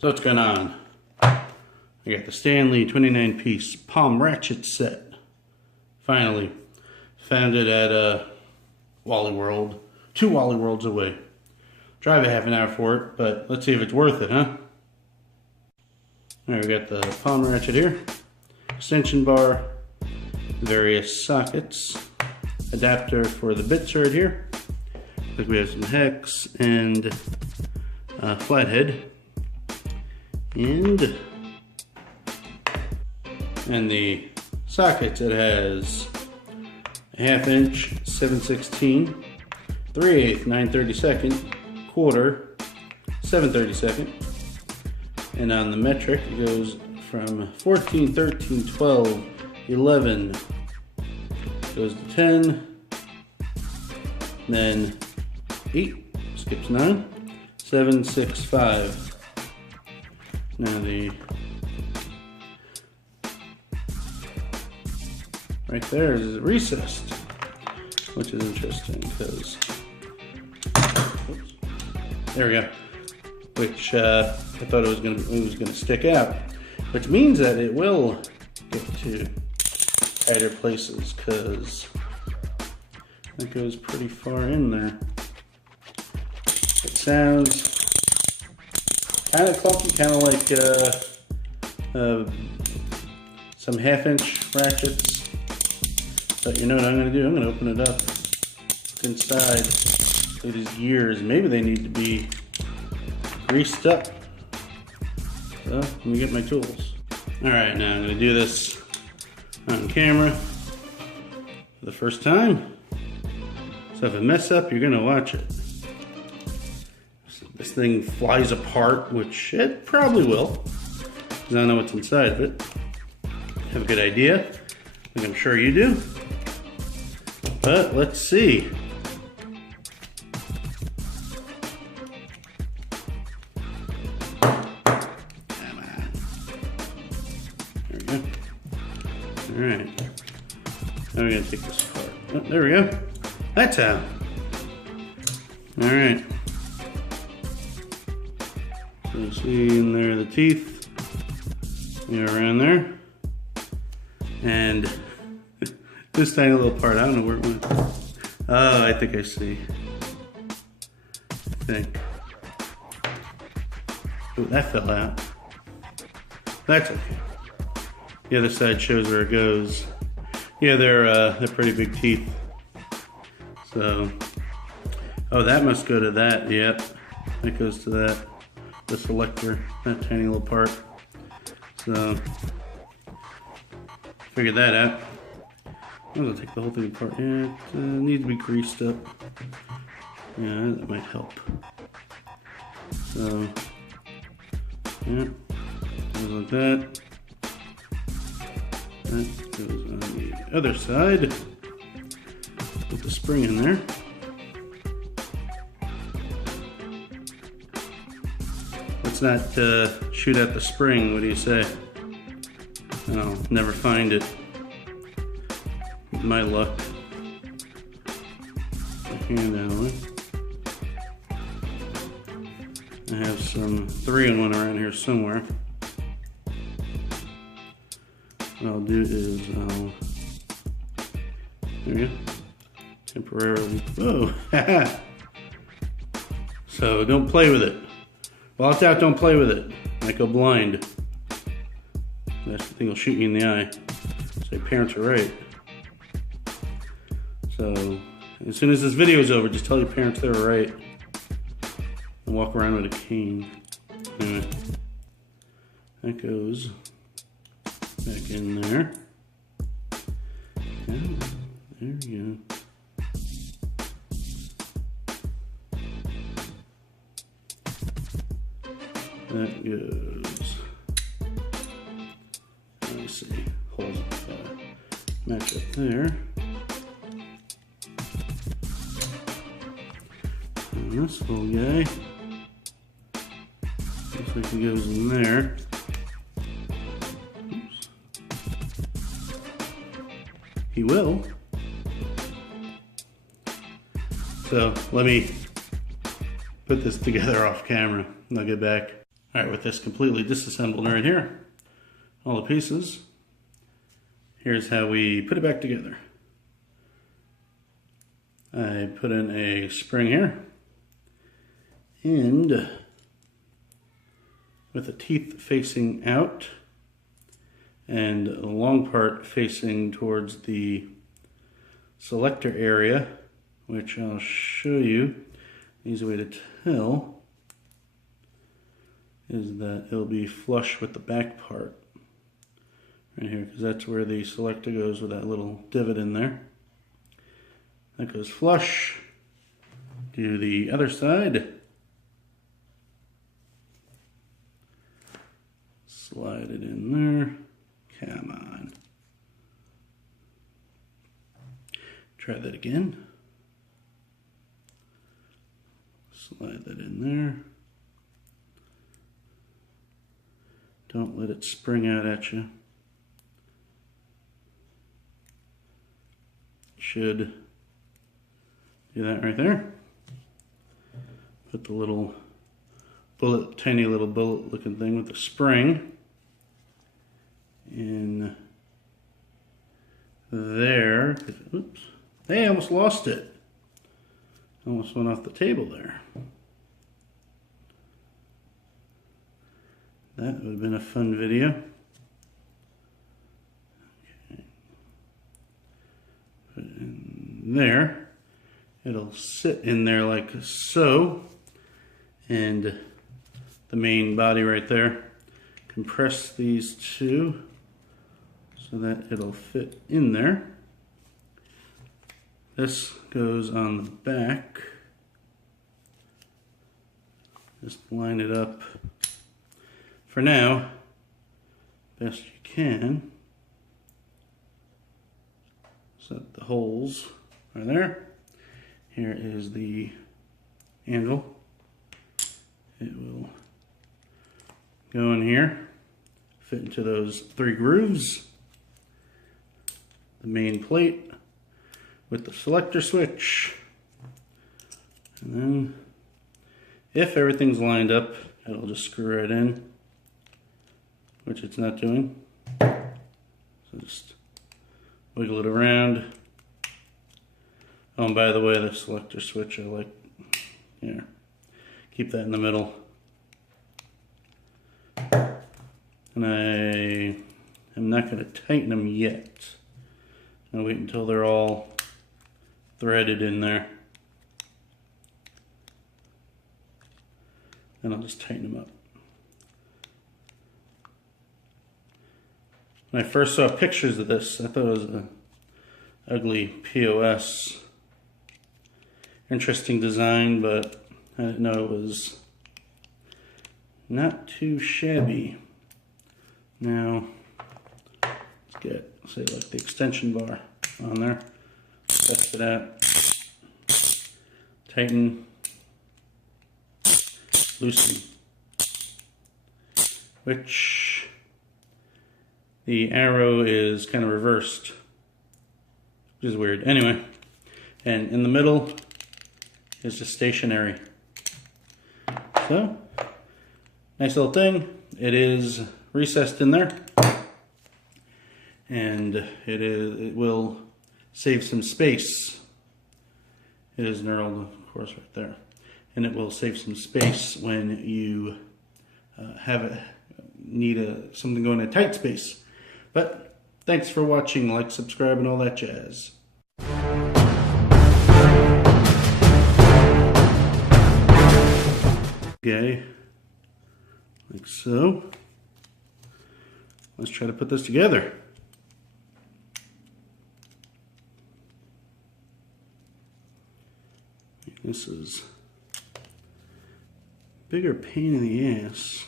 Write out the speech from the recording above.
So what's going on? I got the Stanley 29-piece palm ratchet set. Finally. Found it at Wally World. 2 Wally Worlds away. Drive a half an hour for it, but let's see if it's worth it, huh? Alright, we got the palm ratchet here. Extension bar. Various sockets. Adapter for the bits right here. Looks like we have some hex and flathead. And the sockets, it has a 1/2 inch 7/16, 3/8 9/32, quarter 7/32, and on the metric it goes from 14, 13, 12, 11, goes to 10, then 8, skips 9, 7, 6, 5. Now right there is recessed, which is interesting because, there we go. Which I thought it was gonna stick out, which means that it will get to tighter places because that goes pretty far in there. It sounds kind of funky, kind of like some 1/2 inch ratchets. But you know what I'm going to do? I'm going to open it up inside. Look at these gears. Maybe they need to be greased up. So let me get my tools. Alright, now I'm going to do this on camera for the first time. So if I mess up, you're going to watch it. This thing flies apart, which it probably will, because I know what's inside of it. Have a good idea, like I'm sure you do. But let's see. Come on. There we go. Alright. Now we're going to take this apart. Oh, there we go. That's how. Alright. So you see in there the teeth, around there, and this tiny little part, I don't know where it went. Oh, I think I see. Oh, that fell out. That's okay. The other side shows where it goes. Yeah, they're pretty big teeth. So, oh, that must go to that. Yep, that goes to that. The selector, that tiny little part. So, figured that out. I'm gonna take the whole thing apart. Yeah, it needs to be greased up. Yeah, that might help. So, yeah, goes like that. That goes on the other side. Put the spring in there. Let's not shoot at the spring. What do you say? I'll never find it. With my luck. Hand out of it. I have some 3-in-1 around here somewhere. What I'll do is there we go. Temporarily. Whoa! So don't play with it. Watch out, don't play with it. Might go blind. That thing will shoot you in the eye. So parents are right. So as soon as this video is over, just tell your parents they were right. And walk around with a cane. Anyway, that goes back in there. Okay, there we go. That goes, let me see, holes match up there. And this little guy, looks like he goes in there. Oops. He will. So let me put this together off camera and I'll get back. Alright, with this completely disassembled right here, all the pieces, here's how we put it back together. I put in a spring here, and with the teeth facing out and the long part facing towards the selector area, which I'll show you. Easy way to tell is that it'll be flush with the back part right here, because that's where the selector goes with that little divot in there. That goes flush. Do the other side. Slide it in there. Come on. Try that again. Slide that in there. Don't let it spring out at you. Should do that right there. Put the little bullet, tiny little bullet looking thing with the spring in there. Oops. Hey, I almost lost it. Almost went off the table there. That would have been a fun video. Okay. Put it in there. It'll sit in there like so. And the main body right there. Compress these two so that it'll fit in there. This goes on the back. Just line it up for now, best you can. So that the holes are there. Here is the handle. It will go in here, fit into those 3 grooves. The main plate with the selector switch. And then, if everything's lined up, it'll just screw right in, which it's not doing. So just wiggle it around. Oh, and by the way, the selector switch, I like, here, keep that in the middle. And I am not going to tighten them yet. I'll wait until they're all threaded in there. And I'll just tighten them up. When I first saw pictures of this, I thought it was an ugly POS. Interesting design, but I didn't know it was not too shabby. Now, let's get, say, like the extension bar on there. That's for that. Tighten. Loosen. Which the arrow is kind of reversed, which is weird. Anyway, and in the middle is just stationary. So, nice little thing. It is recessed in there, and it will save some space. It is knurled, of course, right there, and it will save some space when you need something going in a tight space. But thanks for watching. Like, subscribe, and all that jazz. Okay, like so. Let's try to put this together. This is a bigger pain in the ass.